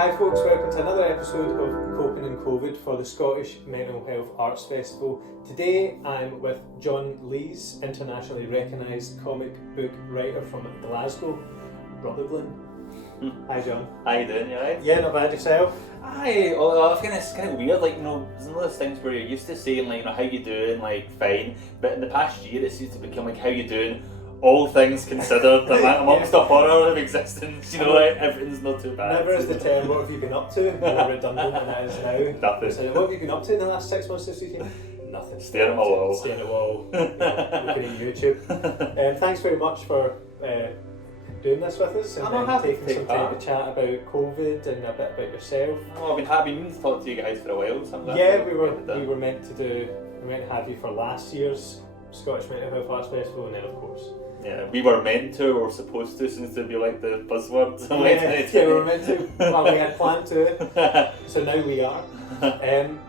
Hi folks, welcome to another episode of Coping in COVID for the Scottish Mental Health Arts Festival. Today I'm with John Lees, internationally recognised comic book writer from Glasgow, Rutherglen. Hi John. How you doing, you alright? Yeah, not bad, yourself? Aye, although I think it's kind of weird, like, there's one of those things where you're used to saying, like, how you doing, like, fine, but in the past year it seems to become, like, how you doing, all things considered, amongst the horror of existence, like, everything's not too bad. Never is the term, what have you been up to, more redundant than it is now. Nothing. So, what have you been up to in the last 6 months this week? Nothing. Staring at my wall. Staring at the wall, looking at YouTube. Thanks very much for doing this with us and taking some time to chat about COVID and a bit about yourself. Oh, I've been meaning to talk to you guys for a while. So we were meant to have you for last year's Scottish Mental Health Arts Festival, and then of course. Yeah, we were meant to, or supposed to, seems to be like the buzzword. Yeah, we were meant to. Well, we had planned to, so now we are.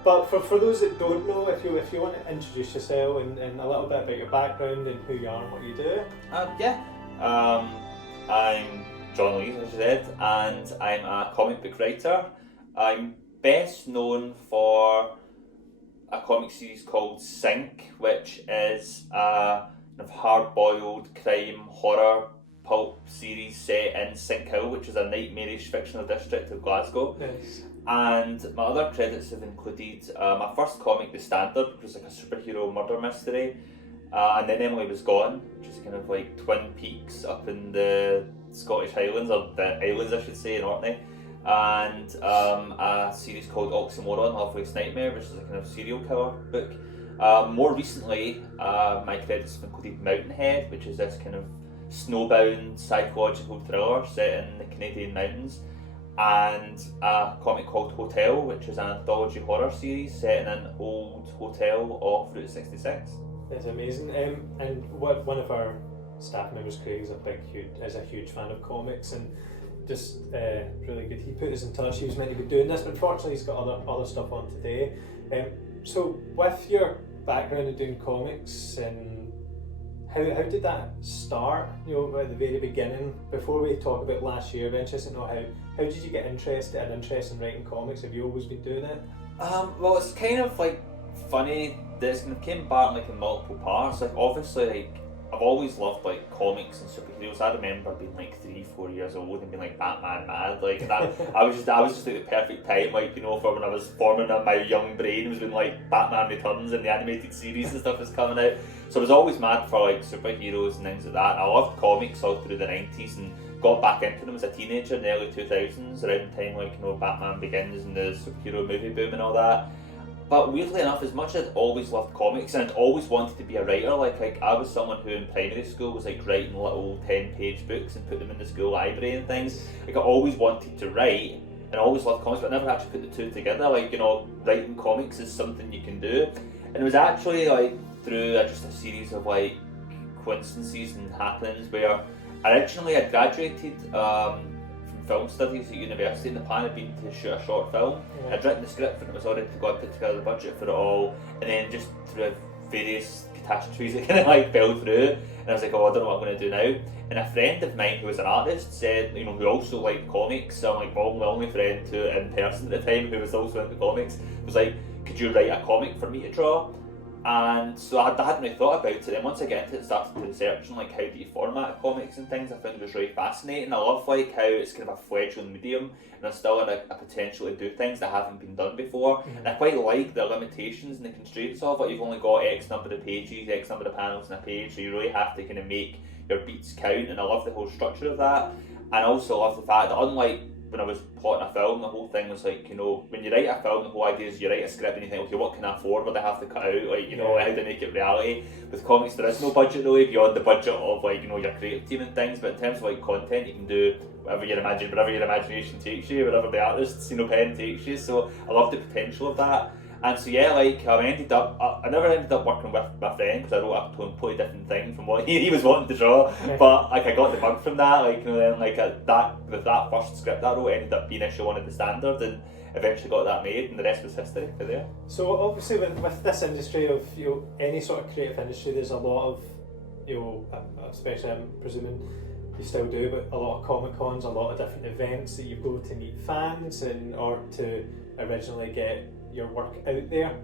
But for those that don't know, if you want to introduce yourself and a little bit about your background and who you are and what you do. I'm John Lees, as you said, and I'm a comic book writer. I'm best known for a comic series called Sink, which is a kind of hard-boiled crime horror pulp series set in Sink Hill, which is a nightmarish fictional district of Glasgow. Nice. And my other credits have included my first comic, The Standard, which was like a superhero murder mystery, and then Emily Was Gone, which is kind of like Twin Peaks up in the Scottish Highlands, or the Islands I should say, in Orkney, and a series called Oxymoron, Half-Wake's Nightmare, which is a kind of serial killer book. More recently, my credits have included Mountainhead, which is this kind of snowbound psychological thriller set in the Canadian mountains, and a comic called Hotel, which is an anthology horror series set in an old hotel off Route 66. That's amazing. And one of our staff members, Craig, is a huge fan of comics and just really good. He put us in touch. He was meant to be doing this, but unfortunately he's got other stuff on today. So with your background in doing comics, and how did that start? At the very beginning. Before we talk about last year, I'm interested to know how did you get an interest in writing comics? Have you always been doing it? Well, it's kind of like funny. This kind of came back like in multiple parts. Like obviously, like I've always loved like comics and superheroes. I remember being like 3-4 years old and being like Batman mad. Like that, I was just like the perfect time, like for when I was forming my young brain was when like Batman Returns and the animated series and stuff was coming out. So I was always mad for like superheroes and things like that. I loved comics all through the 90s and got back into them as a teenager in the early 2000s, around the time like Batman Begins and the superhero movie boom and all that. But weirdly enough, as much as I'd always loved comics and I'd always wanted to be a writer, like I was someone who in primary school was like writing little 10-page books and put them in the school library and things. Like I always wanted to write and I always loved comics, but I never actually put the two together. Like, writing comics is something you can do. And it was actually like through just a series of like coincidences and happenings where originally I graduated film studies at university, and the plan had been to shoot a short film. Yeah. I'd written the script and it was all ready to go. I put together the budget for it all, and then just through various catastrophes it kind of like fell through, and I was like, I don't know what I'm going to do now. And a friend of mine who was an artist said, who also liked comics, so I'm like, my only friend who in person at the time who was also into comics, was like, could you write a comic for me to draw? And so I hadn't really thought about it, and once I get into it, started to research and like how do you format comics and things, I found it was really fascinating. I love like how it's kind of a fledgling medium and there's still a potential to do things that haven't been done before. Mm-hmm. And I quite like the limitations and the constraints of it. You've only got X number of pages, X number of panels in a page, so you really have to kind of make your beats count, and I love the whole structure of that. And I also love the fact that unlike when I was plotting a film, the whole thing was like, when you write a film, the whole idea is you write a script and you think, okay, what can I afford, what do I have to cut out, how do I make it reality? With comics, there is no budget really beyond the budget of like, your creative team and things, but in terms of like content, you can do whatever your imagination takes you, wherever the artist's, pen takes you, so I love the potential of that. And so yeah, like I never ended up working with my friend because I wrote a totally different thing from what he was wanting to draw. But like I got the bug from that, then like that first script I wrote ended up being issue 1 of The Standard, and eventually got that made, and the rest was history for there. So obviously with this industry of any sort of creative industry, there's a lot of especially I'm presuming you still do, but a lot of Comic Cons, a lot of different events that you go to meet fans and or to originally get your work out there.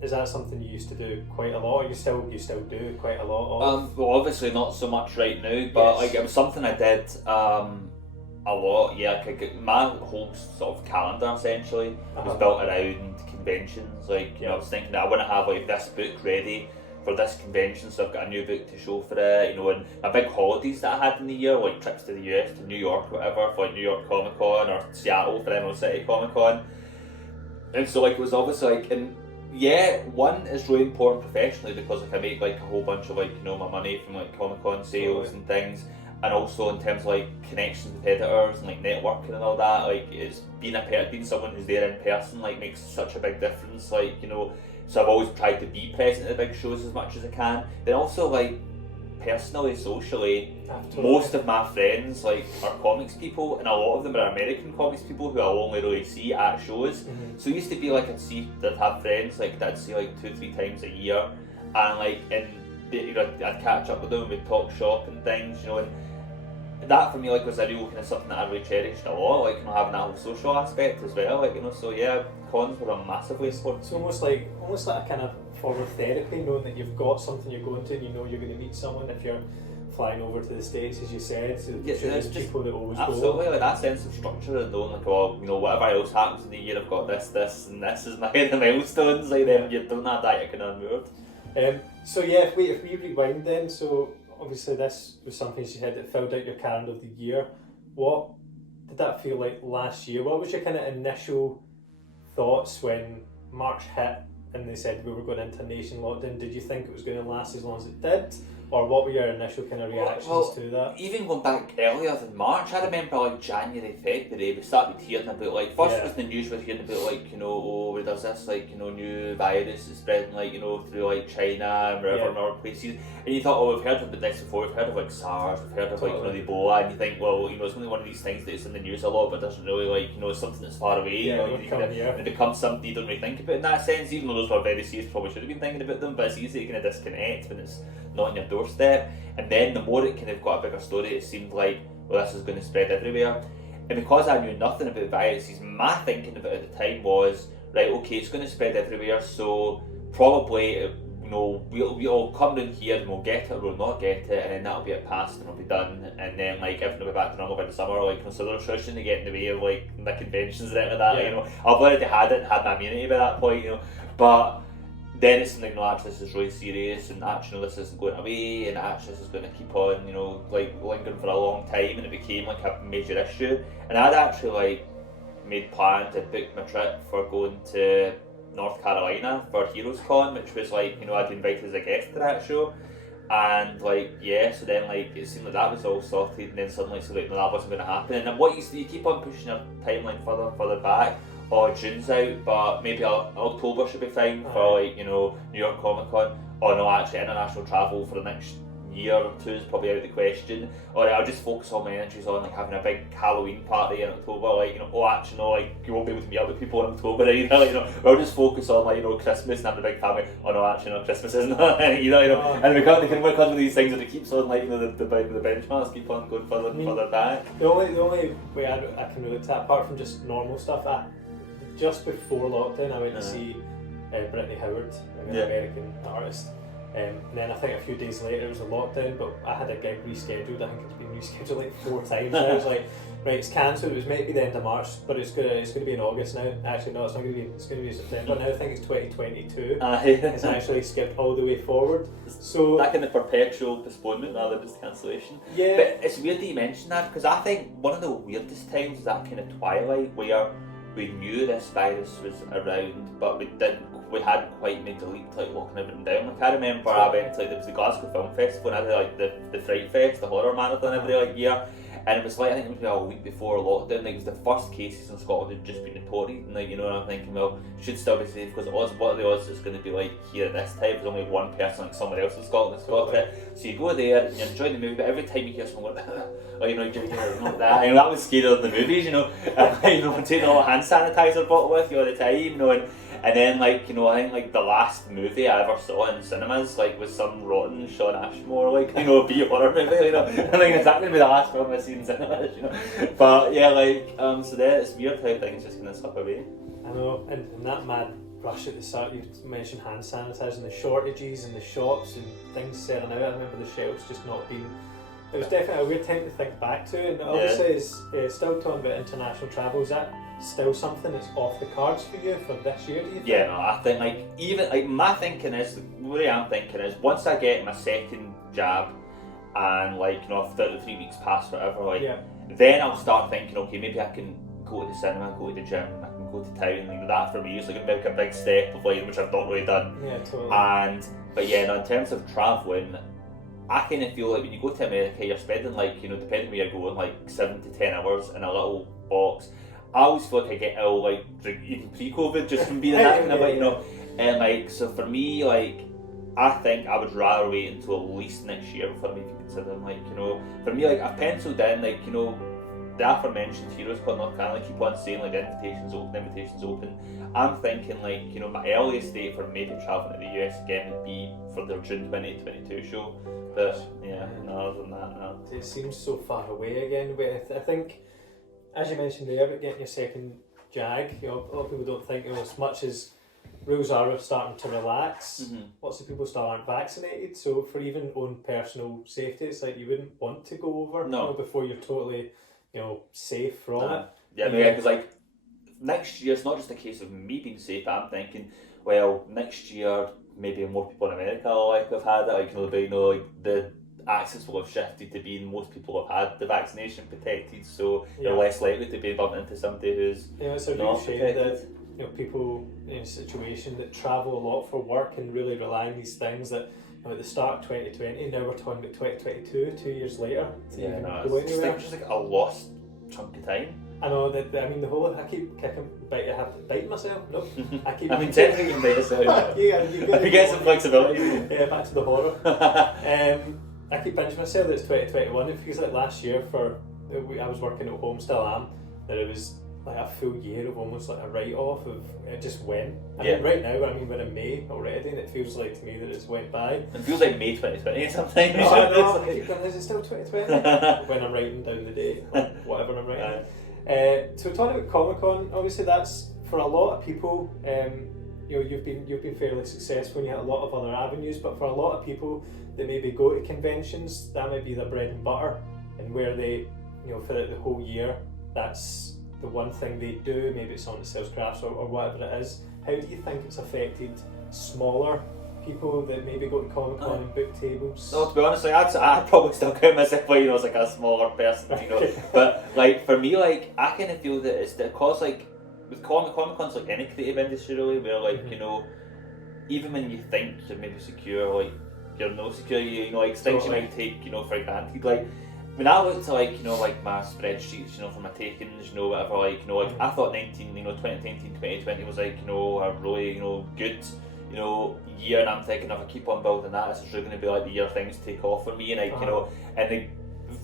Is that something you used to do quite a lot, or you still do quite a lot of? Well, obviously not so much right now, but Yes. like it was something I did a lot. Yeah, like my whole sort of calendar essentially was built around conventions. Like, you know, I was thinking that I want to have like this book ready for this convention, so I've got a new book to show for it. You know, and my big holidays that I had in the year, like trips to the US, to New York, whatever, for like New York Comic Con or Seattle for Emerald City Comic Con. And so like it was obviously like, and yeah, one is really important professionally because like I make like a whole bunch of like, you know, my money from like Comic Con sales and things, and also in terms of like connections with editors and like networking and all that, like it's being someone who's there in person like makes such a big difference, like, you know. So I've always tried to be present at the big shows as much as I can. Then also like personally, socially, most of my friends like are comics people, and a lot of them are American comics people who I'll only really see at shows. So it used to be like I'd have friends like that I'd see like 2-3 times a year, and like you know, I'd catch up with them, we'd talk shop and things, you know, and that for me like was a real kind of something that I really cherished a lot, like, you know, having that whole social aspect as well, like, you know. So yeah, cons were a massively important. It's almost like a kind of form of therapy, knowing that you've got something you're going to, and you know you're going to meet someone if you're flying over to the States, as you said. So Yeah, there's people that always absolutely, go. like that sense of structure and knowing like, oh, you know, whatever else happens in the year, I've got this, and this is my the milestones. Like, then you don't have that, you're kind of unmoved. So yeah, if we rewind then, so obviously this was something you said that filled out your calendar of the year. What did that feel like last year? What was your kind of initial thoughts when March hit and they said we were going into nation lockdown? Did you think it was going to last as long as it did? Or what were your initial kind of reactions to that? Even going back earlier than March, I remember like January, February, we started hearing about like, first it was the news, we're hearing about like, you know, oh, there's this like, you know, new virus that's spreading like, you know, through like China and wherever and other places. And you thought, oh, we've heard about this before, we've heard of like SARS, we've heard of like, you know, the Ebola, and you think, well, you know, it's only one of these things that's in the news a lot, but doesn't really like, you know, it's something that's far away. Yeah, you know, it becomes something you don't really think about in that sense, even though those were very serious, probably should have been thinking about them, but it's easy to kind of disconnect when it's not on your doorstep. And then the more it kind of got a bigger story, it seemed like, well, this is going to spread everywhere. And because I knew nothing about viruses, my thinking about it at the time was, right, okay, it's going to spread everywhere, so probably, you know, we'll come in here and we'll get it or we'll not get it, and then that'll be it past and it'll be done, and then like everything will be back to normal by the summer. Like, so there was shouldn't to get in the way of like the conventions and everything like that. You know, I've already had my immunity by that point, you know, but then it's like, no, actually this is really serious, and actually this isn't going away, and actually this is going to keep on, you know, like lingering for a long time, and it became like a major issue. And I'd actually like made plans to book my trip for going to North Carolina for Heroes Con, which was like, you know, I'd been invited as a guest to that show, and like, yeah, so then like it seemed like that was all sorted, and then suddenly so like, no, that wasn't going to happen. And then what you keep on pushing your timeline further and further back. Oh, June's out, but maybe October should be fine for like, you know, New York Comic Con. Oh no, actually international travel for the next year or two is probably out of the question. Or I'll just focus all my energies on like having a big Halloween party in October. Like, you know, oh actually no, like you won't be able to meet up with people in October either. Like, you know, we'll just focus on like, you know, Christmas and having a big family. Oh no, actually no, Christmas isn't. you know, and we can work on these things, and it keeps on like, you know, the benchmarks keep on going further and further back. The only way I can relate to that, apart from just normal stuff, just before lockdown, I went to see Brittany Howard, an American artist. And then I think a few days later it was a lockdown, but I had a gig rescheduled. I think it's been rescheduled like 4 times. I was like, right, it's cancelled. It was meant to be the end of March, but it's gonna be in August now. Actually, no, it's not gonna be. It's gonna be September now. I think it's 2022. It's actually skipped all the way forward. So that kind of perpetual postponement rather than just cancellation. Yeah, but it's weird that you mentioned that, because I think one of the weirdest times is that kind of twilight where we knew this virus was around, but we hadn't quite made the leap to like locking everything down. Like, I remember I went to, there was the Glasgow Film Festival, and I did like the Fright Fest, the horror marathon every like year, and it was like, I think it was a week before lockdown, like it was the first cases in Scotland had just been reported, and like, you know, and I'm thinking, well, it should still be safe, because what are the odds it's going to be like here at this time? There's only one person, like somewhere else in Scotland that's got it. So you go there and you enjoy the movie, but every time you hear someone going, or, you know, you know, that was scarier than the movies, you know, and, you know, taking all a hand sanitizer bottle with you all the time, you know, And then like, you know, I think like the last movie I ever saw in cinemas like was some rotten Sean Ashmore like, you know, B-horror movie, you know. I think that's going to be the last film I've seen in cinemas, you know. But yeah, like, so then it's weird how things just kind of slip away. I know, and that mad rush at the start, you mentioned hand sanitizer and the shortages in the shops and things selling out. I remember the shelves just not being. It was definitely a weird time to think back to, and obviously it's still talking about international travel. Is that still something that's off the cards for you for this year, do you think? Yeah, no, I think like even like my thinking is, the way I'm thinking is, once I get my second jab and like, you know, if 3 weeks pass, whatever, like then I'll start thinking, okay, maybe I can go to the cinema, go to the gym, I can go to town, like that for me is like a big step of like, which I've not really done. Yeah, totally. But yeah, no, in terms of travelling, I kind of feel like when you go to America, you're spending like, you know, depending where you're going, like 7 to 10 hours in a little box. I always feel like I get ill, like even pre-COVID, just from being in that kind of, like, you know, and like, so for me, like, I think I would rather wait until at least next year before I'm even considering, like, you know, for me, like, I've penciled in, like, you know, the aforementioned Heroes Club North Carolina keep on saying, like, invitations open. I'm thinking, like, you know, my earliest date for maybe travelling to the US again would be for their June 2022 show. But yeah, no, other than that, no. It seems so far away again. But I think, as you mentioned there, about getting your second jag, you know, a lot of people don't think, you know, as much as rules are starting to relax, lots of people still aren't vaccinated. So for even own personal safety, it's like you wouldn't want to go over you know, before you're totally, you know, safe from it. Yeah, because like next year, it's not just a case of me being safe. I'm thinking, well, next year maybe more people in America like have had it. Like, you know, like the access will have shifted to being most people have had the vaccination protected, so they're less likely to be bumped into somebody who's it's a real shame that, you know, people in a situation that travel a lot for work and really rely on these things that, you know, at the start of 2020, now we're talking about 2022, 2 years later. It's just like a lost chunk of time. I know that. I mean, the whole I keep kicking, I have to bite myself. Nope. I mean, technically you can bite yourself. You get some flexibility. Yeah, back to the horror. I keep pinching myself that it's 2021. It feels like last year I was working at home, still am, that it was like a full year of almost like a write-off of it just went. I mean, right now, I mean, we're in May already, and it feels like to me that it's went by. It feels like May 2020 sometimes. No, I keep going, is it still 2020? When I'm writing down the date, or whatever I'm writing. So talking about Comic-Con, obviously that's for a lot of people. You know, you've been fairly successful, and you had a lot of other avenues. But for a lot of people that maybe go to conventions, that might be their bread and butter, and where they, you know, throughout the whole year, that's the one thing they do. Maybe it's on the sales crafts or whatever it is. How do you think it's affected smaller people that maybe go to Comic-Con and book tables? No, to be honest, like, I'd probably still count myself, like, you know, as like a smaller person, you know. But like for me, like, I kind of feel that it's because like with Comic-Con's like any creative industry really, where like, you know, even when you think you're maybe secure, like you're no secure, you know, like things you might take, you know, for granted. Like when I looked to, like, you know, like my spreadsheets, you know, for my takings, you know, whatever, like, you know, like I thought 2020 was like, you know, a really, you know, good, you know, year, and I'm thinking if I keep on building that, this is really going to be like the year things take off for me, and like, you know, and the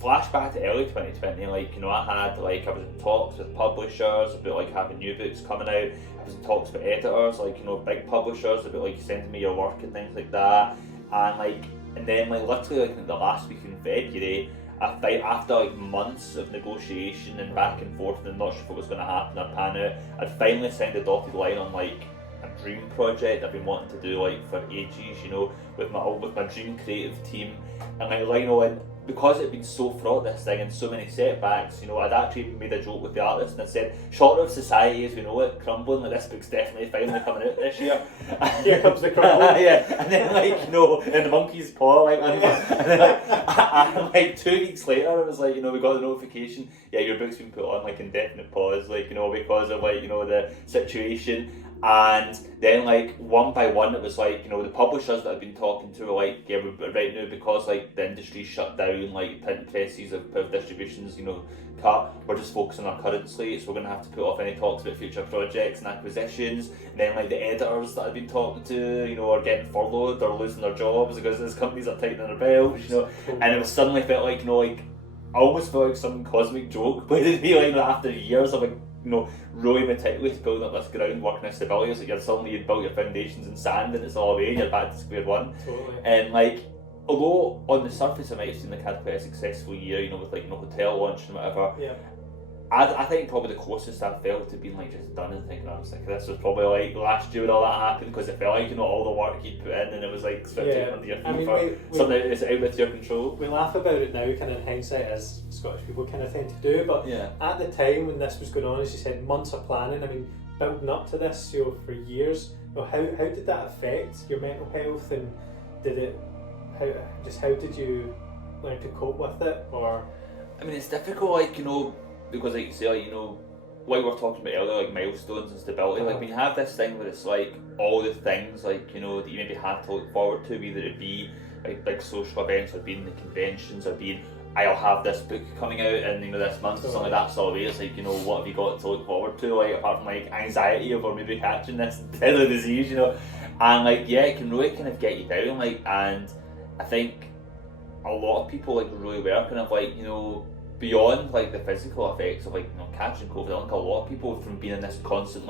flashback to early 2020, like, you know, I was in talks with publishers about like having new books coming out. I was in talks with editors, like, you know, big publishers about like sending me your work and things like that, and then like literally like in the last week in February, after like months of negotiation and back and forth and not sure if it was going to happen or pan out, I'd finally signed a dotted line on like a dream project I've been wanting to do like for ages, you know, with my dream creative team, and like, you know, and because it had been so fraught, this thing, and so many setbacks, you know, I'd actually made a joke with the artist and I said, short of society as we know it crumbling, like this book's definitely finally coming out this year. Here comes the crumbling. Yeah, and then like, you know, in the monkey's paw, like, and then like 2 weeks later, it was like, you know, we got the notification, yeah, your book's been put on like indefinite pause, like, you know, because of like, you know, the situation. And then like one by one, it was like, you know, the publishers that I've been talking to were like, yeah, right now, because like the industry's shut down, like print presses of distributions, you know, cut, we're just focusing on our current slate, so we're going to have to put off any talks about future projects and acquisitions. And then like the editors that I've been talking to, you know, are getting furloughed or losing their jobs because these companies are tightening their belts, you know. And it was suddenly felt like, you know, like I almost felt like some cosmic joke, but it'd be like, you know, after years of like really meticulous building up this groundwork and stability. It's like you'd built your foundations in sand and it's all away and you're back to square one. Totally. And like, although on the surface it might seem like I had quite a successful year, with like hotel launch and whatever. Yeah. I think probably the closest I felt to being like just done and thinking I was like, this was probably like last year when all that happened, because it felt like all the work you'd put in and it was like slipped out under your feet for something that's out with your control. We laugh about it now, kind of in hindsight, as Scottish people kind of tend to do, but at the time when this was going on, as you said, months of planning. I mean, building up to this, for years. How did that affect your mental health, and how did you learn to cope with it? Or I mean, it's difficult, because like you say, like we were talking about earlier, like milestones and stability. Like when you have this thing where it's like all the things that you maybe had to look forward to, whether it be like big social events or being the conventions or being I'll have this book coming out in this month or something like that. So it's like what have you got to look forward to, like apart from like anxiety over maybe catching this deadly disease, and like it can really kind of get you down, and I think a lot of people really were kind of beyond the physical effects of catching COVID. I think a lot of people from being in this constant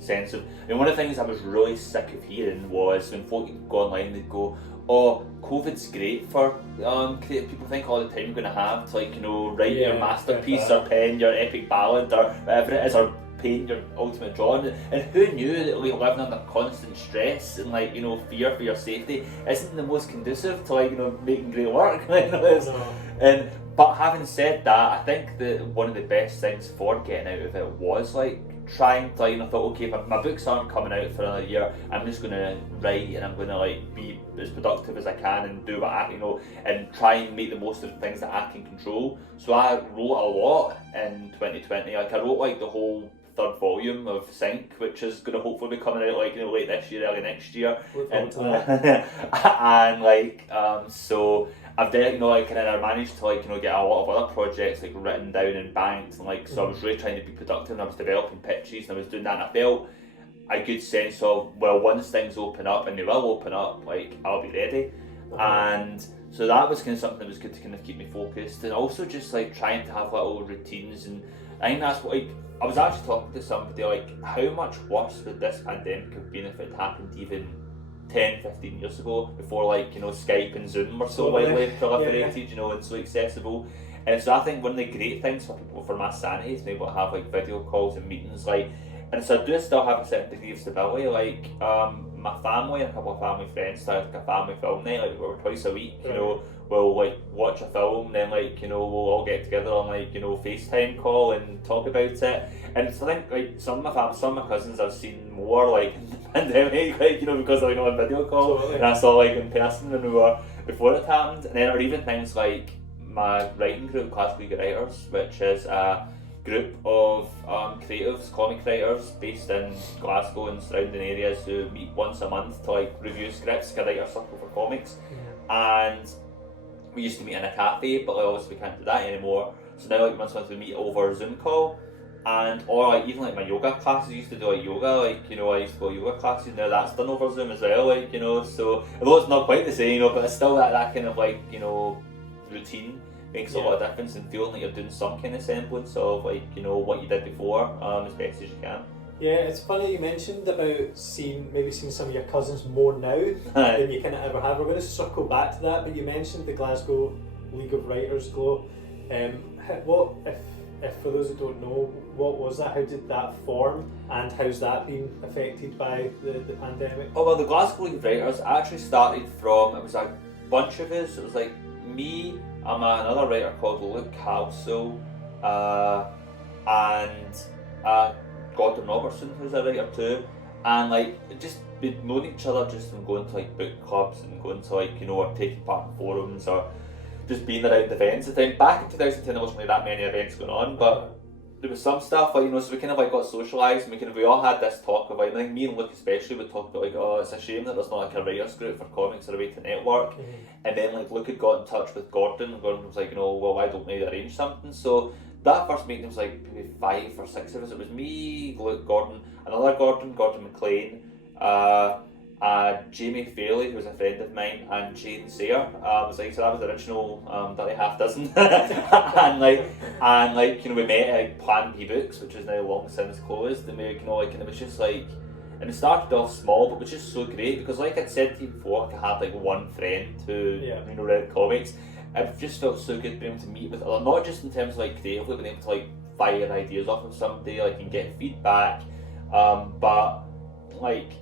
sense of, one of the things I was really sick of hearing was when folk would go online, they'd go, oh, COVID's great for creative people. Think all the time you're going to have to write your masterpiece or pen your epic ballad or whatever it is, or paint your ultimate drawing. And who knew that living under constant stress and fear for your safety isn't the most conducive to making great work. But having said that, I think that one of the best things for getting out of it was trying to, I thought, okay, if my books aren't coming out for another year, I'm just going to write and I'm going to be as productive as I can and do what I, and try and make the most of the things that I can control. So I wrote a lot in 2020. I wrote the whole third volume of Sync, which is going to hopefully be coming out late this year, early next year. And so I've done, and I managed to get a lot of other projects written down and banked, and so I was really trying to be productive, and I was developing pitches, and I was doing that, and I felt a good sense of, well, once things open up, and they will open up, I'll be ready. And so that was kind of something that was good to kind of keep me focused, and also just trying to have little routines. And I think that's what I was actually talking to somebody, how much worse would this pandemic have been if it happened even 10-15 years ago, before Skype and Zoom were so widely proliferated, and so accessible. And so I think one of the great things for people, for my sanity, is being able to have video calls and meetings, and so I do still have a certain degree of stability. My family and a couple of family friends started a family film night, we were twice a week, we'll watch a film, then we'll all get together on FaceTime call and talk about it. And so I think some of my cousins I've seen more in the pandemic, because on video call, totally. And I saw in person when we were before it happened. And then or even things like my writing group, Glasgow Writers, which is a group of creatives, comic writers based in Glasgow and surrounding areas, who meet once a month to review scripts, like a writer circle for comics. And we used to meet in a cafe, but obviously we can't do that anymore. So now once a month we meet over Zoom call. And or even my yoga classes, I used to do yoga, I used to go to yoga classes, now that's done over Zoom as well, so although it's not quite the same, but it's still that kind of routine makes a lot of difference, and feeling you're doing some kind of semblance of what you did before, as best as you can. Yeah, it's funny you mentioned about seeing some of your cousins more now than you kind of ever have. We're going to circle back to that, but you mentioned the Glasgow League of Writers Glow. What if for those who don't know, what was that? How did that form, and how's that been affected by the pandemic? Oh well, the Glasgow League of Writers actually started from, it was a bunch of us. It was me, another writer called Luke Halsell, and Gordon Robertson, who's a writer too, and just we'd known each other just from going to book clubs and going to or taking part in forums or just being around events. At the time, back in 2010, there wasn't really that many events going on, but there was some stuff, so we kind of got socialised, and we all had this talk of, I think me and Luke especially would talk about, oh, it's a shame that there's not a writers group for comics or a way to network. And then Luke had got in touch with Gordon, and Gordon was well, why don't we arrange something? So that first meeting was maybe 5 or 6 of us. It was me, Luke, Gordon, another Gordon McLean, Jamie Fairley, who was a friend of mine, and Jane Sayer. Was like, so that was the original Dirty Half Dozen. and like, you know, we met at Plan B Books, which is now long since closed, and we, you know, like, and it was just like, and it started off small, but it was just so great, because like I'd said to you before, like, I had like one friend who, you know, read comics. It just felt so good being able to meet with other, not just in terms of like creatively, being able to like fire ideas off of somebody, like, and get feedback, but like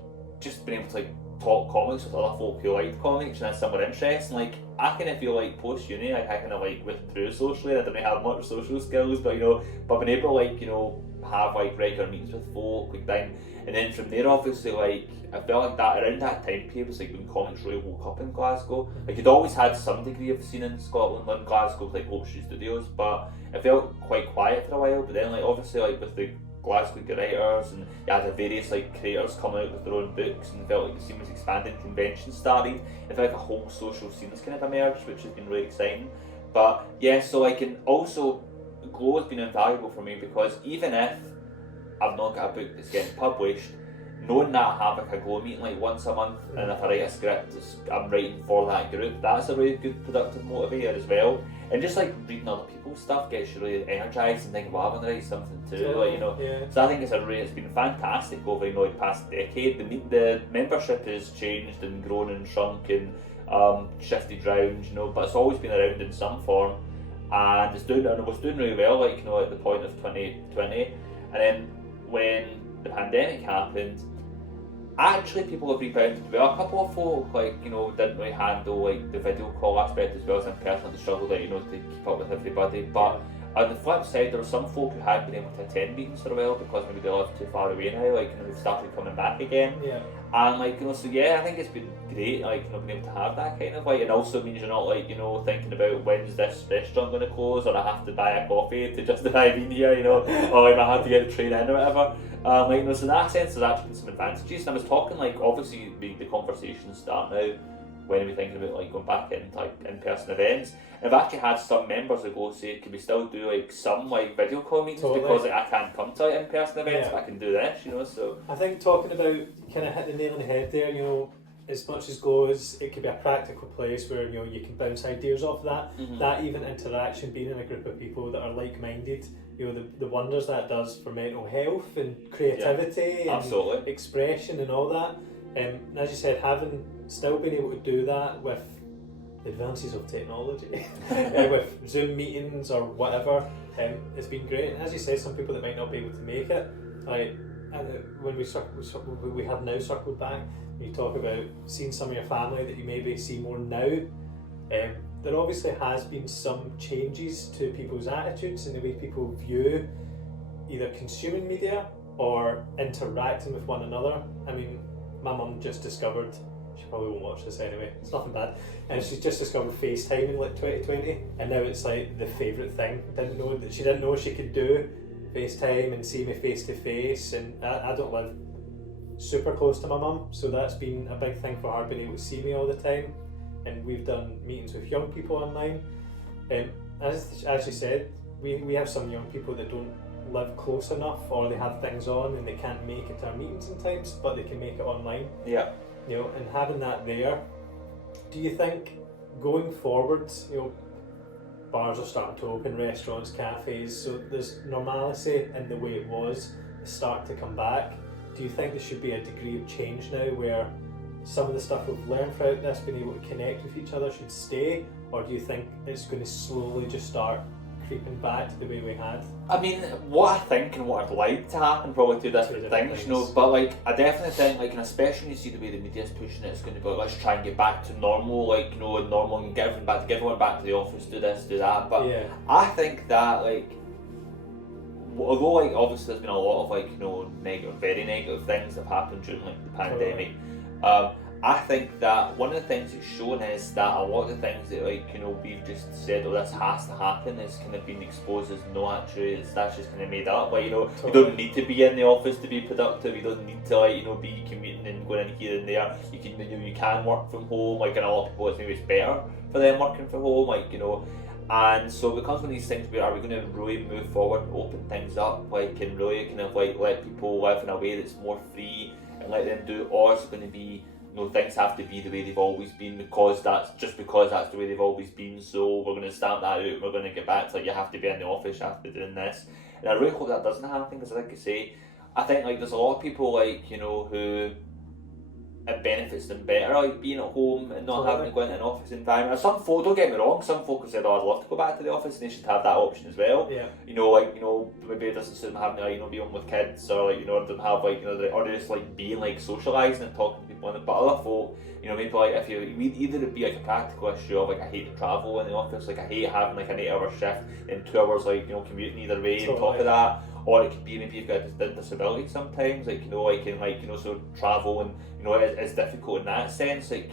just being able to like talk comics with other folk who liked comics and had similar interests. And like, I kind of feel like post uni, like, I kind of like withdrew socially. I didn't have much social skills, but you know, but being able to like, you know, have like regular meetings with folk, like then, and then from there, obviously, like, I felt like that around that time period was like when comics really woke up in Glasgow. Like, you'd always had some degree of scene in Scotland, in Glasgow, like Oak Street Studios, but it felt quite quiet for a while. But then, like, obviously, like with the Glasgow Writers, and you had the various like creators coming out with their own books, and it felt like the scene was expanding, conventions starting. It felt like a whole social scene's kind of emerged, which has been really exciting. But yeah, so like, and also Glow has been invaluable for me, because even if I've not got a book that's getting published, knowing that I have like a Glow meeting like once a month, and if I write a script, I'm writing for that group, that's a really good productive motivator as well. And just like reading other people's stuff gets you really energised and thinking, well, I want to write something too, like, you know. So I think it's been fantastic over, you know, the past decade. The membership has changed and grown and shrunk and shifted round, you know, but it's always been around in some form, and it was doing really well, like, you know, at the point of 2020. And then when the pandemic happened, actually people have rebounded well. A couple of folk, like, you know, didn't really handle like the video call aspect as well as in person, they struggled, like, you know, to keep up with everybody. But on the flip side, there were some folk who had been able to attend meetings for a while because maybe they lived too far away now, like, you know, they've started coming back again. And like, you know, so yeah, I think it's been great, like, you know, being able to have that kind of like, and also means you're not like, you know, thinking about when's this restaurant going to close, or I have to buy a coffee to justify being here, you know, or I have to get a train in or whatever. Like, you know, so in that sense, there's actually been some advantages. And I was talking, like, obviously the conversations start now when we're thinking about like going back into like in-person events. And I've actually had some members that go say, can we still do like some like video call meetings, because like, I can't come to like in-person events, but I can do this, you know. So I think talking about, kind of hit the nail on the head there, you know, as much as Glow is, it could be a practical place where, you know, you can bounce ideas off that. That even interaction, being in a group of people that are like-minded, you know, the wonders that does for mental health and creativity and expression and all that. And as you said, still being able to do that with the advances of technology, with Zoom meetings or whatever, it's been great. And as you said, some people that might not be able to make it, like, when we have now circled back, you talk about seeing some of your family that you maybe see more now. There obviously has been some changes to people's attitudes and the way people view either consuming media or interacting with one another. I mean, my mum just discovered, she probably won't watch this anyway, it's nothing bad, and she's just discovered FaceTime in like 2020, and now it's like the favourite thing. She didn't know she could do FaceTime and see me face to face, and I don't live super close to my mum, so that's been a big thing for her, being able to see me all the time. And we've done meetings with young people online. As you said, we have some young people that don't live close enough, or they have things on and they can't make it to our meetings sometimes, but they can make it online. You know, and having that there, do you think going forward, you know, bars are starting to open, restaurants, cafes, so there's normality in the way it was start to come back. Do you think there should be a degree of change now where some of the stuff we've learned throughout this, being able to connect with each other, should stay, or do you think it's going to slowly just start creeping back to the way we had? I mean, what I think and what I'd like to happen, probably two different things, you know, but like, I definitely think, like, and especially when you see the way the media's pushing it, it's going to go, let's try and get back to normal, like, you know, normal, and get everyone back to the office, do this, do that. But I think that, like, although, like, obviously there's been a lot of, like, you know, very negative things that have happened during, like, the pandemic, I think that one of the things it's shown is that a lot of the things that, like, you know, we've just said, oh, this has to happen, is kind of been exposed as no, actually, that's just kind of made up. Like, you know, you don't need to be in the office to be productive. You don't need to, like, you know, be commuting and going in here and there. You can work from home. Like, and a lot of people, it's better for them working from home. Like, you know. And so it becomes one of these things where, are we going to really move forward, open things up, like, and really kind of like let people live in a way that's more free and let them do, or is it going to be things have to be the way they've always been because that's the way they've always been, so we're going to stamp that out and we're going to get back to like you have to be in the office, you have to be doing this. And I really hope that doesn't happen because like I say, I think like there's a lot of people like, who it benefits them better like being at home and not having to go into an office environment. Some folk, don't get me wrong, some folk have said, oh, I'd love to go back to the office, and they should have that option as well. Yeah. Maybe it doesn't suit them having to be home with kids or like, or don't have like, or just like being like socialising and talking to people. But other folk, maybe like if you either it'd be like a practical issue of like I hate to travel in the office, like I hate having like an 8-hour shift and 2 hours like commuting either way on top of that. Or it could be maybe you've got a disability sometimes, so travel and it's difficult in that sense, and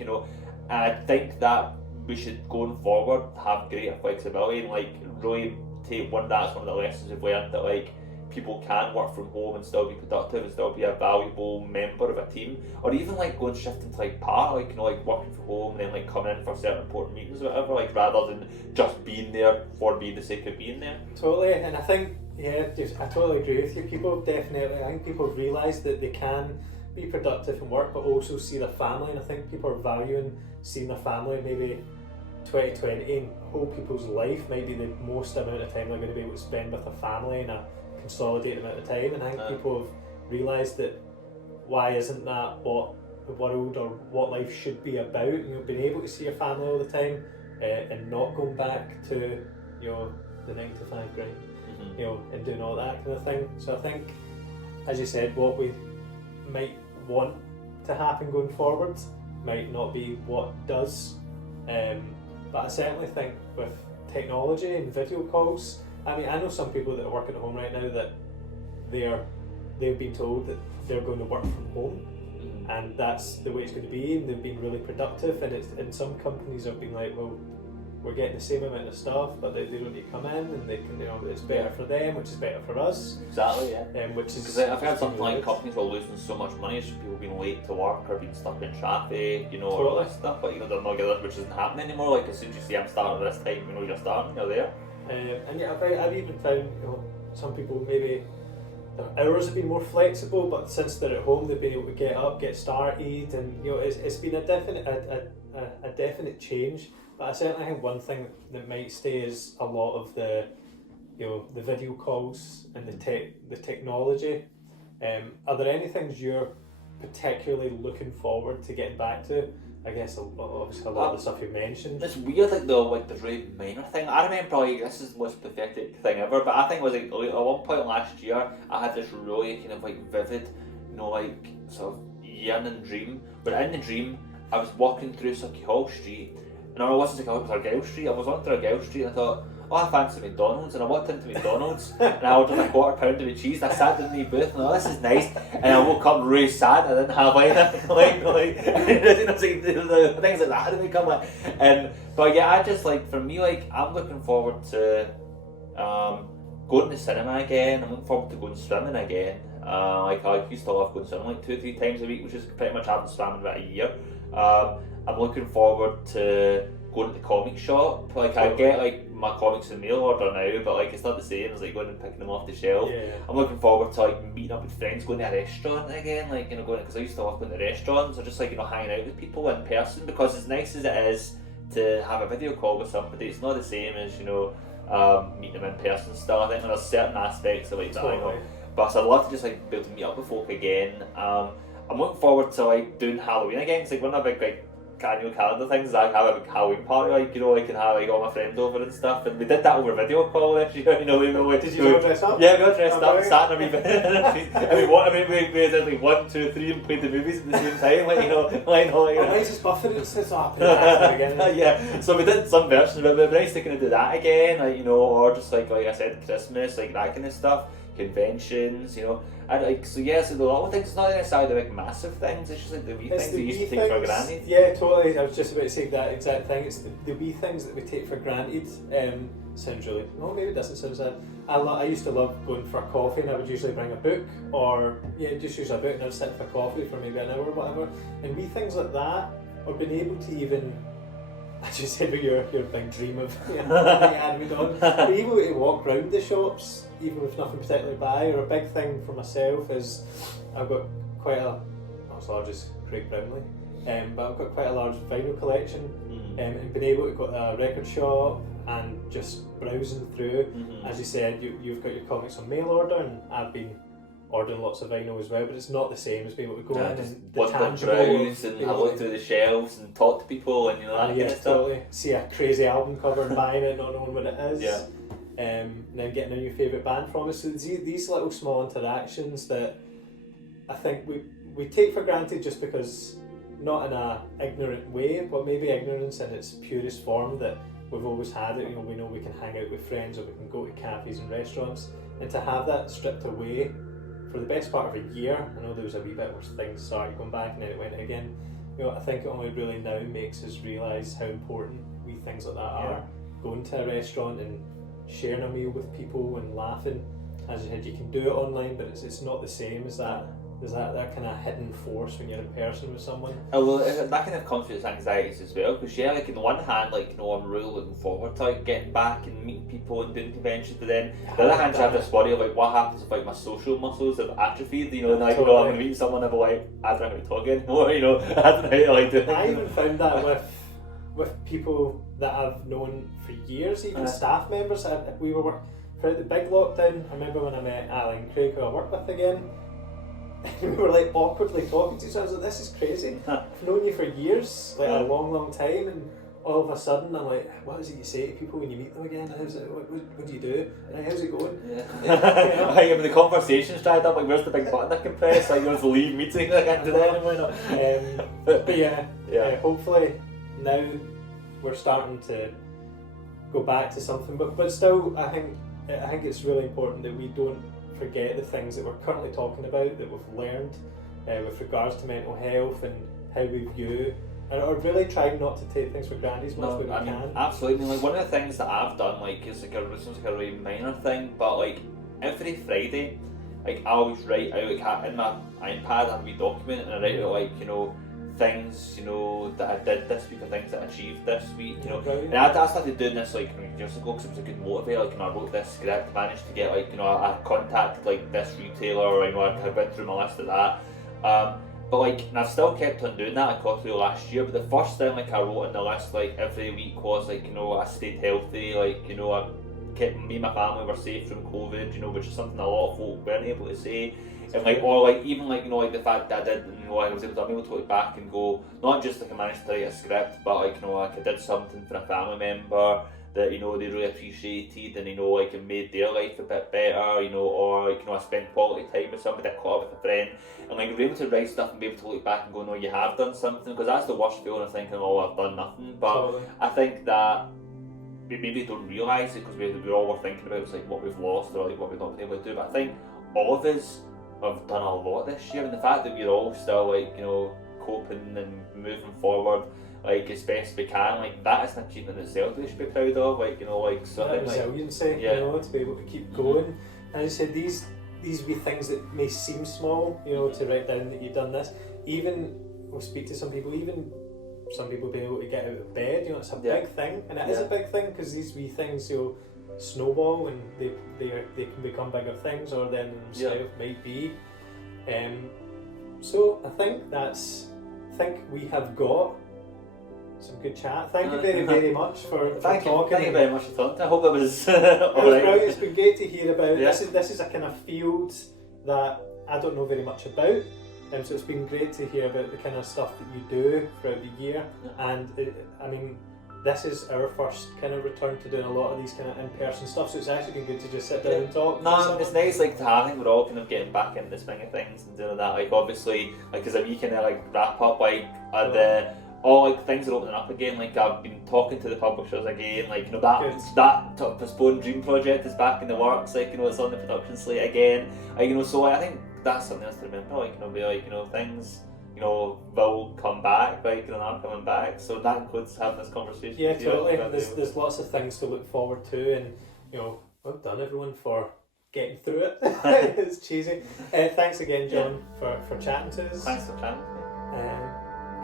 I think that we should going forward have greater flexibility and like really take that's one of the lessons we've learned, that like people can work from home and still be productive and still be a valuable member of a team, or even like going shifting to like part, like working from home and then like coming in for certain important meetings or whatever, like rather than just being there for being the sake of being there. Totally, and I think I totally agree with you. I think people realise that they can be productive and work but also see their family, and I think people are valuing seeing their family. Maybe 2020 and whole people's life might be the most amount of time they're going to be able to spend with their family in a consolidated amount of time, and I think people have realised that why isn't that what the world or what life should be about, being able to see your family all the time and not going back to the 9 to 5 grind, and doing all that kind of thing. So I think, as you said, what we might want to happen going forward might not be what does, but I certainly think with technology and video calls, I know some people that are working at home right now that they've been told that they're going to work from home, and that's the way it's going to be, and they've been really productive, and some companies have been like, well, we're getting the same amount of staff, but they don't need to come in, and they can, it's better for them, which is better for us. Exactly, yeah. Which is because I've heard something like companies are losing so much money, so people being late to work or being stuck in traffic, or all this stuff. But they're not getting, which isn't happening anymore. Like as soon as you see I'm starting at this time, you're starting, you're there. And yeah, I've even found some people maybe their hours have been more flexible, but since they're at home, they've been able to get up, get started, and it's been a definite change. But I certainly think one thing that might stay is a lot of the video calls and the technology. Are there any things you're particularly looking forward to getting back to? I guess obviously a lot of the stuff you mentioned. It's weird, the very minor thing. I remember this is the most pathetic thing ever, but I think it was at one point last year I had this really kind of vivid, sort of yearning dream. But in the dream I was walking through Sucky Hall Street. No, it wasn't like Argyle Street. I was on Argyle Street and I thought, oh, I fancy McDonald's, and I walked into McDonald's and I ordered a quarter pounder with cheese. And I sat in the booth and I thought, this is nice. And I woke up really sad. I didn't have anything the things like that didn't come but yeah, I just for me, I'm looking forward to going to the cinema again. I'm looking forward to going swimming again. I used to love going swimming 2-3 times a week, which is pretty much having swam in about a year. I'm looking forward to going to the comic shop. I get my comics in mail order now, but it's not the same as going and picking them off the shelf. Yeah. I'm looking forward to meeting up with friends, going to a restaurant again, going, because I used to love going to restaurants or just hanging out with people in person, because as nice as it is to have a video call with somebody, it's not the same as meeting them in person still. I think there's certain aspects of that, but I'd love to just be able to meet up with folk again. I'm looking forward to doing Halloween again, because one of the big annual calendar things is I have a big Halloween party, I can have all my friends over and stuff, and we did that over video call this year. Did you all dress up? Yeah, we all dressed up, sat in a wee bit. We did 1, 2, 3 and played the movies at the same time. Nice as Buffett, it's again. Yeah, so we did some versions, but it'd be nice to kind of do that again, or just like I said, Christmas, that kind of stuff, conventions, and so the little things, it's not necessarily the big massive things, it's just the wee things we used to take for granted. Yeah, totally, I was just about to say that exact thing. It's the wee things that we take for granted. Sounds really, no, maybe it doesn't sound sad. I used to love going for coffee, and I would usually bring a book, or just use a book, and I'd sit for coffee for maybe an hour or whatever, and wee things like that, or being able to even, as you said with your big dream of anime on, being able to walk round the shops even with nothing particularly to buy. Or a big thing for myself is I've got quite a, not as large as Craig Brownlee, but I've got quite a large vinyl collection, and been able to go to a record shop and just browsing through. As you said, you've got your comics on mail order, and I've been ordering lots of vinyl as well, but it's not the same as being able to go in and the tangible browse and have a look through the shelves and talk to people and that kind of stuff. Totally. See a crazy album cover and buying it, not knowing what it is. And then getting a new favourite band from it. So these little small interactions that I think we take for granted just because, not in a ignorant way, but maybe ignorance in its purest form, that we've always had it. We know we can hang out with friends, or we can go to cafes and restaurants, and to have that stripped away for the best part of a year. I know there was a wee bit where things started going back and then it went again. I think it only really now makes us realise how important wee things like that are. Going to a restaurant and sharing a meal with people and laughing. As you said, you can do it online, but it's not the same as that. There's that kind of hidden force when you're in person with someone. Oh, well, that kind of comes with anxieties as well, because like on the one hand, like, I'm really looking forward to like getting back and meeting people and doing conventions, but then the other hand, you have this worry of like what happens if like my social muscles have atrophied, and like, I'm going to meet someone and be like, I don't know how to talk anymore, I don't know how to like do it. I even found that with people that I've known for years, even staff members. We were throughout the big lockdown. I remember when I met Ali and Craig, who I work with again. We were like awkwardly talking to each other. I was like, this is crazy. I've known you for years, like a long time, and all of a sudden I'm like, what is it you say to people when you meet them again? How's it, what do you do? And how's it going? Like, when the conversation's dried up, like, where's the big button I can press? Like, you want to leave meeting, like, I can't do that. But hopefully now we're starting to go back to something, but still I think it's really important that we don't forget the things that we're currently talking about, that we've learned with regards to mental health and how we view, or really try not to take things for granted as much as we can. Absolutely. Like, one of the things that I've done, like, is like it seems like a really minor thing, but like every Friday, like, I always write out, like, in my iPad I have a wee document, and I write out like, things, that I did this week, or things that I achieved this week, And I started doing this like years ago because it was a good motivator. Like, I wrote this script, managed to get like, I contacted like this retailer, I went through my list of that. But like, and I've still kept on doing that. I got through last year, but the first thing like I wrote on the list like every week was like, I stayed healthy, like, I kept, me and my family were safe from COVID, which is something a lot of folk weren't able to say. And like, or like, even like, like the fact that I did, I was able to look back and go, not just like I managed to write a script, but like, like I did something for a family member that, they really appreciated, and like it made their life a bit better, or like, I spent quality time with somebody, I caught up with a friend, and like, being able to write stuff and be able to look back and go, no, you have done something, because that's the worst feeling of thinking, I've done nothing. But totally. I think that we maybe don't realise it because we're all thinking about is like what we've lost or like what we've not been able to do. But I think all of us have done a lot this year, and the fact that we're all still like, coping and moving forward like as best we can, like that is an achievement itself that we should be proud of. Like, so that resiliency, to be able to keep going. And as I said, these wee things that may seem small, to write down that you've done this. Even we'll speak to some people, even some people being able to get out of bed, it's a big thing, and it is a big thing because these wee things, snowball and they can become bigger things, or then themselves might be. So I think we have got some good chat. Thank you very, very much for talking. Thank you very much for talking. I hope that was it was brilliant. It's been great to hear about. This is a kind of field that I don't know very much about. So it's been great to hear about the kind of stuff that you do throughout the year, and this is our first kind of return to doing a lot of these kind of in-person stuff, so it's actually been good to just sit down and talk. No, it's nice, like, I think we're all kind of getting back into the swing of things and doing that, like, obviously, like, as a wee kind of, like, wrap up, like, all, like, things are opening up again, like, I've been talking to the publishers again, like, that postponed dream project is back in the works, like, it's on the production slate again, like, so I think that's something else to remember, like, be like, things, will come back, like, are coming back. So that includes having this conversation. Yeah, totally. There's lots of things to look forward to, and well done everyone for getting through it. It's cheesy. Thanks again, John, for chatting to us. Thanks for chatting.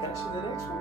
Catch you in the next one.